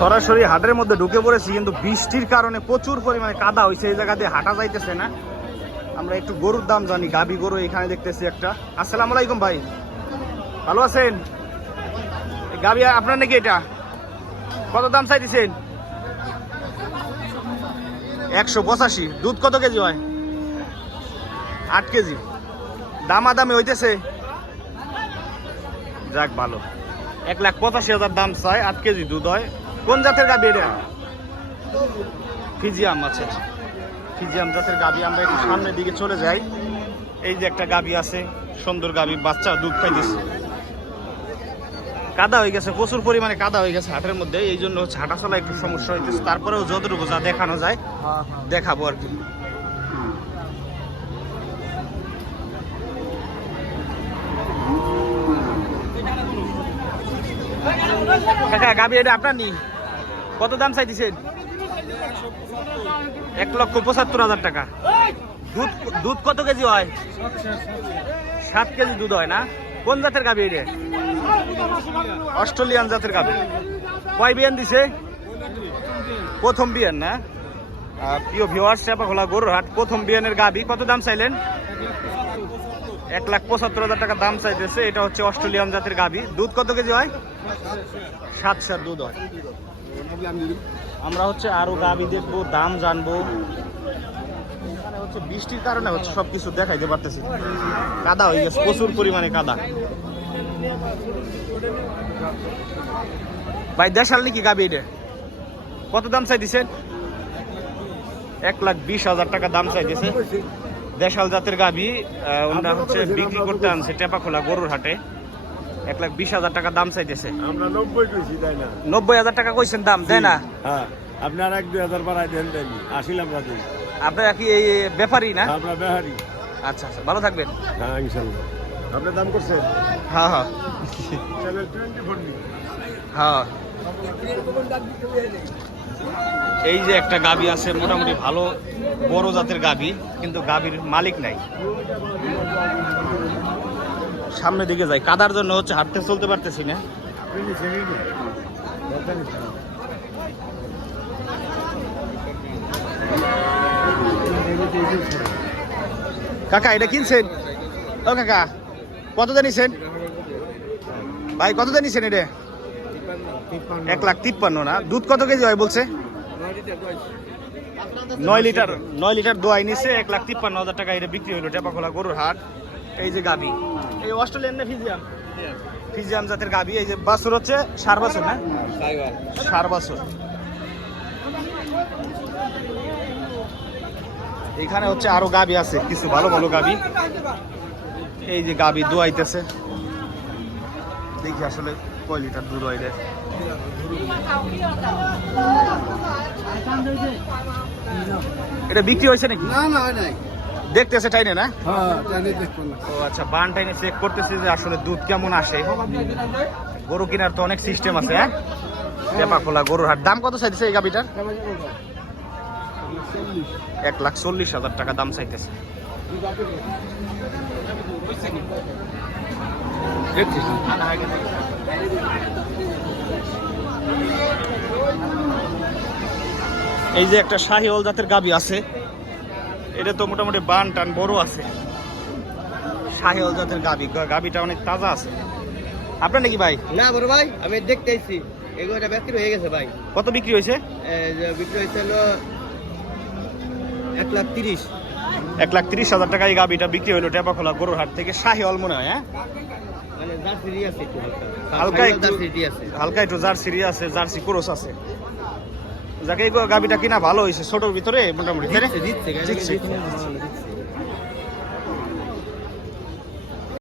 সরাসরি হাটের মধ্যে ঢুকে পড়েছি, কিন্তু বৃষ্টির কারণে প্রচুর পরিমাণে কাদা হয়েছে এই জায়গা দিয়ে হাঁটা যাইতেছে না। আমরা একটু গরুর দাম জানি গাবি গরু এখানে দেখতেছি একটা। আসসালাম আলাইকুম ভাই। ভালো আছেন? গাবি আপনার নাকি এটা? কত দাম চাইতেছেন? একশো পঁচাশি। দুধ কত কেজি হয়? আট কেজি। দামা দামে হইতেছে? যাক, ভালো। এক লাখ পঁচাশি হাজার দাম চাই, আট কেজি দুধ হয়। কোন জাতের গাবি এটা? ফিজিয়াম আছে আচ্ছা। ফিজিয়াম জাতের গাবি, আমরা একটু সামনের দিকে চলে যাই। এই যে একটা গাবি আছে, সুন্দর গাবি, বাচ্চা দুধ খাইতেছে। কাদা হয়ে গেছে, প্রচুর পরিমাণে কাদা হয়ে গেছে হাটের মধ্যে, এই জন্য হচ্ছে হাঁটা চলা একটু সমস্যা হইতেছে। তারপরেও যতটুকু যা দেখানো যায়, দেখাবো আর কি। গাবি এটা আপনার নি? কত দাম চাইতেছেন? এক লক্ষ পঁচাত্তর হাজার টাকা। দুধ দুধ কত কেজি হয়? সাত কেজি দুধ হয় না? কোন জাতের গাবি এটা? অস্ট্রেলিয়ান জাতের গাবি। কয় বিয়ান দিছে? প্রথম বিয়ান না? প্রিয় ভিওয়ার্স চাপা খোলা গরুর হাট প্রথম বিয়ানের গাবি। কত দাম চাইলেন? এক লাখ পঁচাত্তর হাজার টাকা দাম চাইতেছে। এটা হচ্ছে অস্ট্রেলিয়ান জাতের গাবি। দুধ কত কেজি হয়? সাত সাত দুধ হয়। আমরা হচ্ছে আরও গাবি দেখব, দাম জানব। হচ্ছে বৃষ্টির কারণে হচ্ছে সবকিছু দেখাইতে পারতেছি কাদা হয়ে গেছে, প্রচুর পরিমাণে কাদা। ভাই, দেশাল নাকি গাবি এটা? কত দাম চাই দিছেন এক লাখ বিশ হাজার টাকা দাম চাই চাইতেছে। দেশাল জাতের গাবি ওনারা হচ্ছে বিক্রি করতে আনছে টেপাখোলা গরুর হাটে। এক লাখ বিশ হাজার টাকা দাম চাইতেছে। আমরা নব্বই কইছি তাই না? নব্বই হাজার টাকা কইছেন দাম দেয় না? হ্যাঁ। আপনার এক দুই হাজার বাড়াই দেন দেন। আসিলাম রাতে আপনারা কি এই ব্যাপারই না? আমরা বেহারি আচ্ছা আচ্ছা ভালো থাকবেন। হ্যাঁ ইনশাল্লাহ। আপনার দাম করছেন? হ্যাঁ হ্যাঁ। চ্যানেল টোয়েন্টি ফোর হ্যাঁ। এই যে একটা গাবি আছে মোটামুটি ভালো বড় জাতের গাবি কিন্তু গাবির মালিক নাই। সামনের দিকে যাই। কাদার জন্য হচ্ছে হাঁটতে চলতে পারতেছি না। কাকা, এটা কিনছেন? ও কাকা কত নিছেন? ভাই কত নিছেন এটা? এক লাখ তিপ্পান্ন না? দুধ কত কেজি হয় বলছে? নয় লিটার নয় লিটার দোয়াই নিছে, এক লাখ তিপ্পান্ন হাজার টাকা এটা বিক্রি হইল টেপাখোলা গরুর হাট। এই যে গাবি। এই অস্ট্রেলিয়ান না ফিজিয়াম ফিজিয়াম জাতের গাবি এই যে বাছুর হচ্ছে সার বাছুর না? সার বাছুর। এখানে হচ্ছে আরও গাবি আছে কিছু ভালো ভালো গাবি এই যে গাবি দোয়াইতেছে। দেখি আসলে কয় লিটার দুধ হয় দেয় এটা বিক্রি হয়েছে নাকি? না না হয় নাই। দেখতেছে টাইনে না? হ্যাঁ ও আচ্ছা বান টাইনে চেক করতেছে যে আসলে দুধ কেমন আসে। গরু কেনার তো অনেক সিস্টেম আছে হ্যাঁ? পেপা খোলা গরুর হাট। দাম কত চাইতেছে এই গাবিটার এক লাখ চল্লিশ হাজার টাকা দাম চাইতেছে। এই যে একটা শাহিওল জাতের গাবি আছে। এটা তো মোটামুটি বান টান বড় আছে। শাহিওল জাতের গাবি। গাবিটা অনেক তাজা আছে। আপনার নাকি ভাই? না বড় ভাই আমি দেখতে আইছি এগুলোটা বিক্রি হয়ে গেছে ভাই। কত বিক্রি হয়েছে? বিক্রি হয়েছিল এক লাখ তিরিশ। এক লাখ তিরিশ হাজার টাকা এই গাবিটা বিক্রি হলো টেপাখোলা গরুর হাট থেকে শাহিওল মনে হয় হ্যাঁ? মানে জার্সি আছে হালকা। একটু হালকা একটু জার্সি আছে জার্সি ক্রোস আছে। যাকে গাবিটা কিনা ভালো হয়েছে ছোটোর ভিতরে মোটামুটি